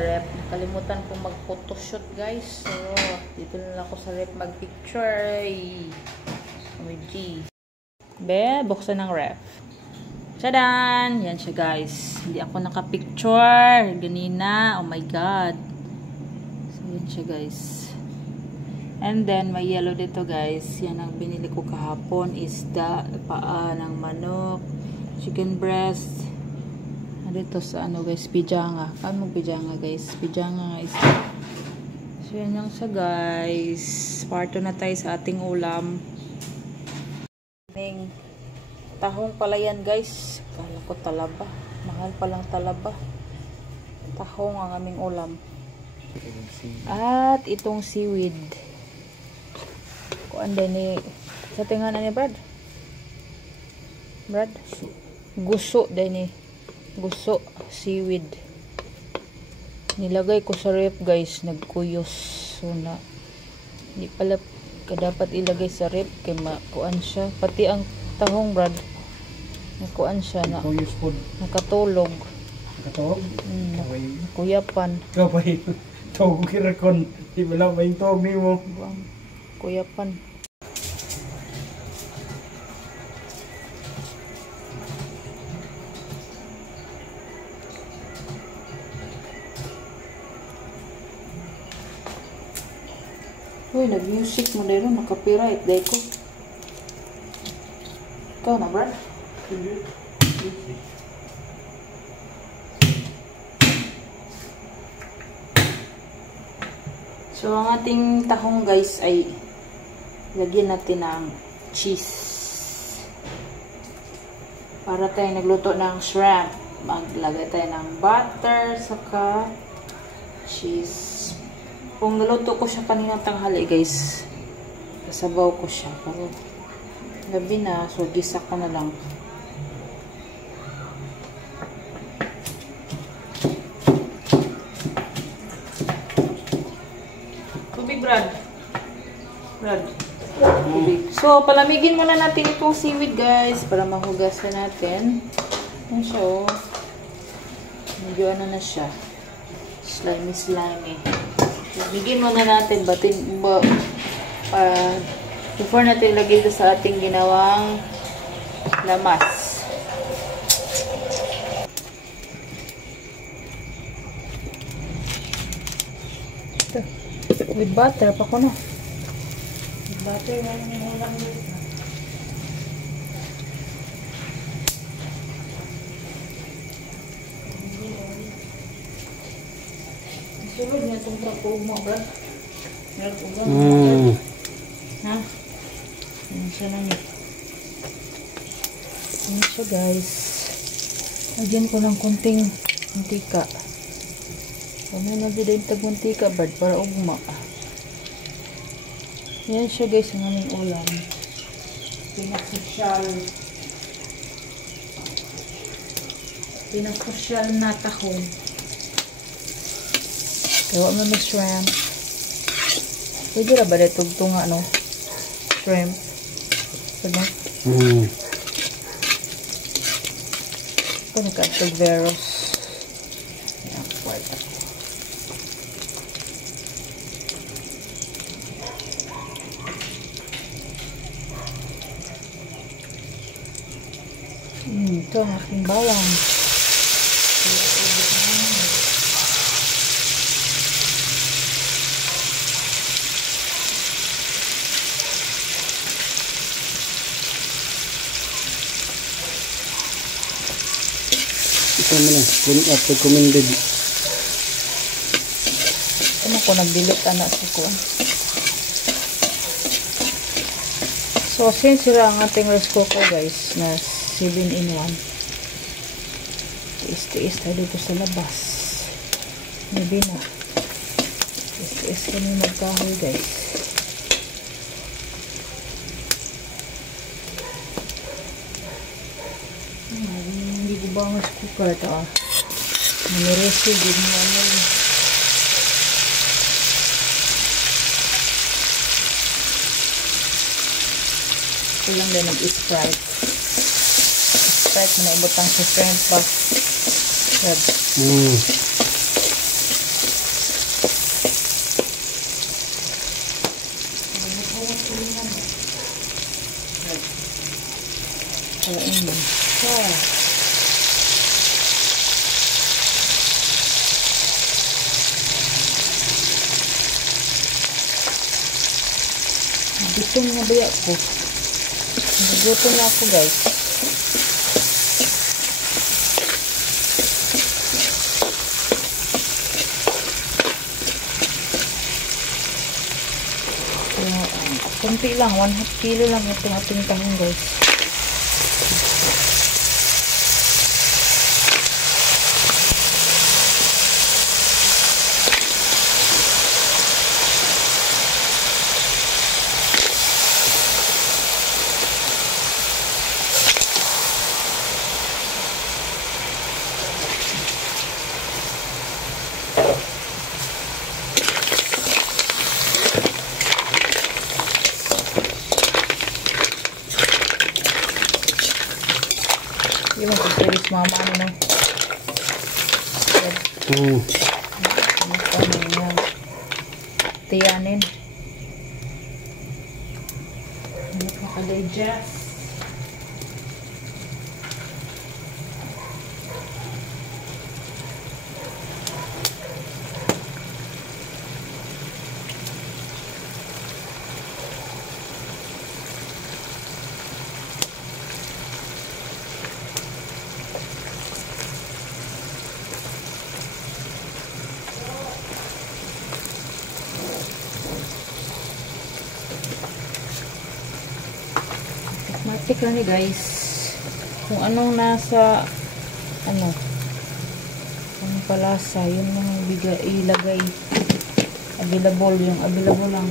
rep. Nakalimutan kong mag-photoshoot guys. So, dito na lang ako sa rep mag-picture. OMG. Be, buksan ng rep. Tadaan! Yan siya guys. Hindi ako naka-picture. Ganina. Oh my god. So, yan siya guys. And then, may yellow dito guys. Yan ang binili ko kahapon. Isda, paa ng manok, chicken breast. Dito sa ano guys, pijanga. Ano pijanga guys? Pijanga is so yan lang siya guys. Parto na tayo sa ating ulam. Tahong pala yan guys. Kala ko talaba. Mahal palang talaba. Tahong ang aming ulam. At itong seaweed. Kuan din ni sa tinganan ni Brad. Brad. Guso din ni. Guso, seaweed. Nilagay ko sa rep guys, nagkuyos. So na, hindi pala dapat ilagay sa rep kay makuan siya. Pati ang tahong Brad, nakuan siya na nakatulog. Nakatulog? Kuyapan. Kapay, tawag kirakon. Di ba lang may tawag mo? Kuyapan. Uy, nag-music mo na rin. Naka-copyright. Dahil ko. Ikaw na, Brad? So, ang ating tahong guys ay lagyan natin ng cheese. Para tayo nagluto ng shrimp. Maglagay tayo ng butter, saka cheese. Kung naluto ko siya kaninang tanghali guys, kasabaw ko siya. Pero gabi na, so gisa ko na lang. Tubig, Brad. Tubig. So, palamigin muna natin itong seaweed guys, para mahugasan natin. Yan siya oh. Medyo ano na siya. Slimy. Bigyan muna natin before natin ilagay ito sa ating ginawang lamas. Ito. With butter pa ko no. With butter na yung ulam dito. Sulod niya itong trapog mo, Brad. Ha? Ayan siya na niya. Ayan siya, guys. Lagyan ko ng konting mantika. Ano na din tag-mantika, Brad, para ugma. Ayan siya, guys, ang aming ulam. Pinasosyal na tahong. Kaya mo may shrimp. Pwede na ba na itong ano? Shrimp. Pwede? Ito nagkatog veros. Ayan, kwarta. Ito ang aking bawang. Ito mo na, recommended. Ano ko nag-delete anak ko. So, since sila ang ating rice cooker guys, na 7-in-1. Tiis-tiis tayo dito sa labas. Maybe na. Tiis-tiis kami magkahoy guys. Hindi ko ba ang rice cooker ito ah. Maniresi, din mo ano yun. Ito lang din nag-sprite. Sprite mo na ibutang sa shrimp bag. Red. Gutom na ba ako? Gutom na ako guys. Kunti lang, 1/2 kilo lang itong ating tahong guys. Yung magpapayos mama ano. Tiyanin. Makaligya. Matik lang ni guys. Kung anong nasa anong palasa, yun lang ilagay. Available, yung available lang.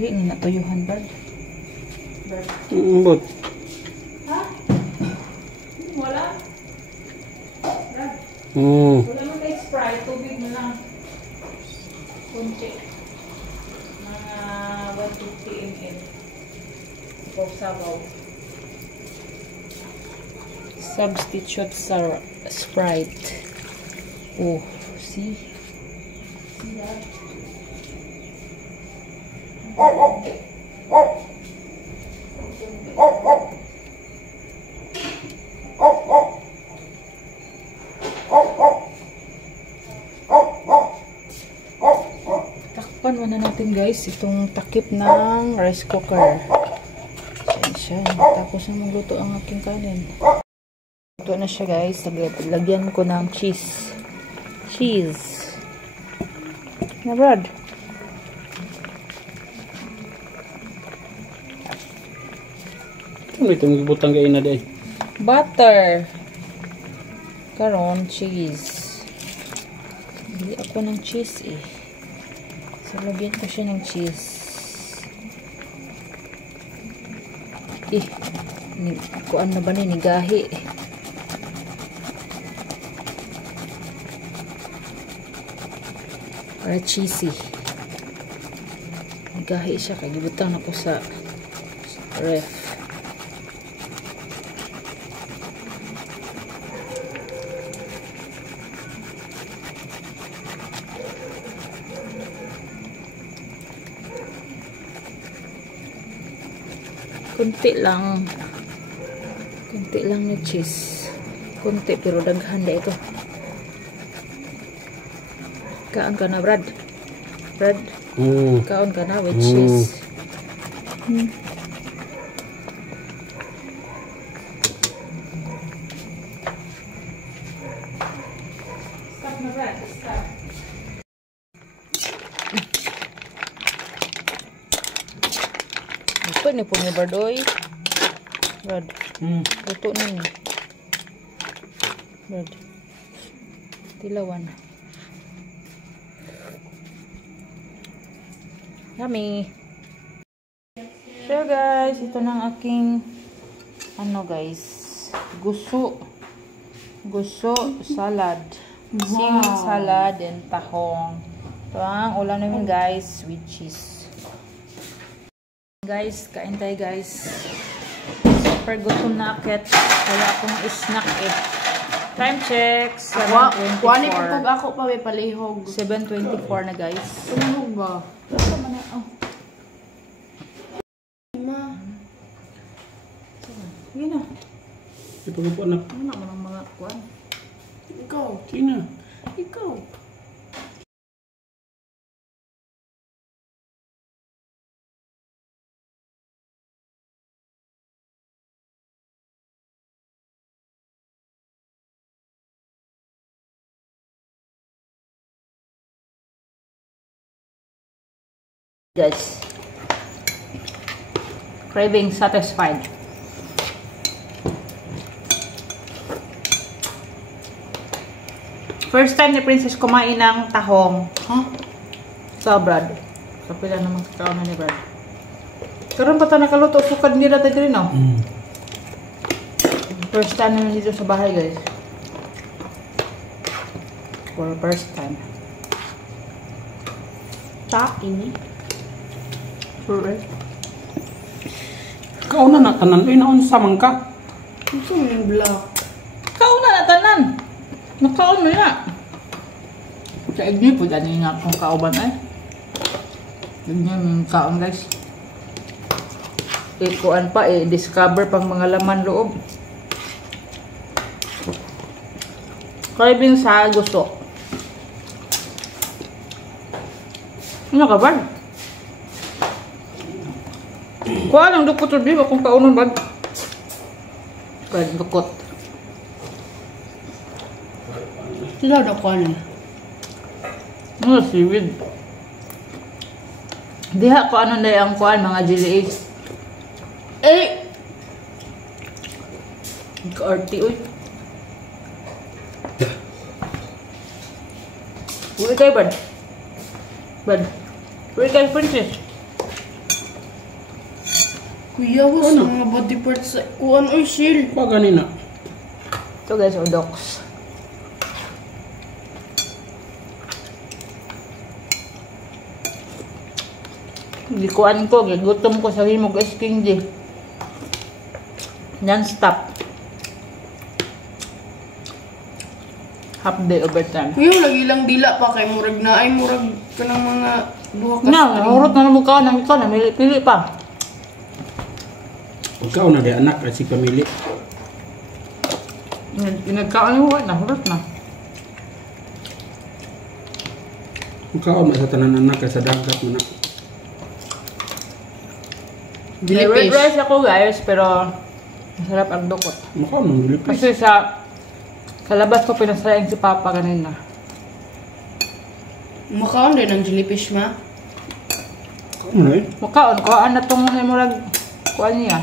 Hindi na tuyuhan, Brad. But Ha? Wala? Brad? Wala mo tayo Sprite. Tubig mo lang. Kunti. Mga 150 ml. Sabaw. Substitute sa Sprite. Oh, see? See that? Takpan muna natin guys itong takip ng rice cooker. Siya. Tapos na magluto ang aking kanin. Luto na siya guys. Lagyan ko ng cheese. Cheese. Na Brad. ano itong ibutang kain na day? Butter. Karon cheese. Bili ako ng cheese eh. So, lagyan ko siya ng cheese. Kuan na ba ni gahi? Para cheesy. Gahi siya. Kaya gibutang ako sa ref. Kunti lang na cheese. Kunti pero daghan na ito. Kaon ka na Brad. Kaon ka na with cheese. Stop na Brad. Stop. Ito ni po ni Bardoy. Brad. Luto na ni. Brad. Tilawan. Yummy. So guys, ito na ang aking ano guys. Guso salad. Sing salad and tahong. Ito ang ulam namin guys with cheese. Guys, kain tayo guys. super gutom na akit. Kaya akong snack eh. Time check. 7:24. Kuha ni pag ako pa may palihog. 7:24 na guys. Palihog ba? Ito man na. Oh. Ma. Yun na. Ipagapo anak. Ano naman ang mga kuwan? Ikaw. Tina. Ikaw. Guys. Craving satisfied. First time ni Princess kumain ng tahong. Huh? Sa Brad. Sa pila naman kakaon ni Brad. Karon pa ta nakaluto sukad nila tayo rin, no? First time naman dito sa bahay, guys. For first time. Takin eh. Sure. Kau na tanan. Uy, naunsa man ka. Ito yung black. Kaon na tanan. Nakaon mo na. Sa igni po dyan nga akong kauban ay. Igni yung kaon, guys. Ikuan pa discover pang mga laman loob. Craving sa gusto. Ano ka ba? Kuha lang dukot rin ba kung kaunon ba? Kuha dukot. Sila na kuha na. Ano seaweed? Diha ko ano na ang kuhan mga GLH. Eh! Ka-arty, uy. Uy kayo, Bad. Bad. Uy kayo, Princess. Kuya, was mga body parts sa kuhan. Uy, shield. Pa ganina. Ito guys, odoks. Gikuan ko, gigutom ko sa himog asking di. Non-stop. Half day overtime. Kuya, lagi lang dila pa kay murag na ay murag ka ng mga duha ka. Na, nahurot na naman ka ng ikaw na pili pa. Ikaw na di anak kasi pamili. Pinagkaan mo, nahurot na. Ikaw na sa tanan anak sa dagat mo na. May red rice ako guys, pero masarap ang dukot. Makaw nang gilipis. Kasi sa labas ko pinasayang si Papa kanina. Makaon din ang jellyfish ma. Ikaw na eh. Makaon, kuhaan na itong murag kuhaan niya.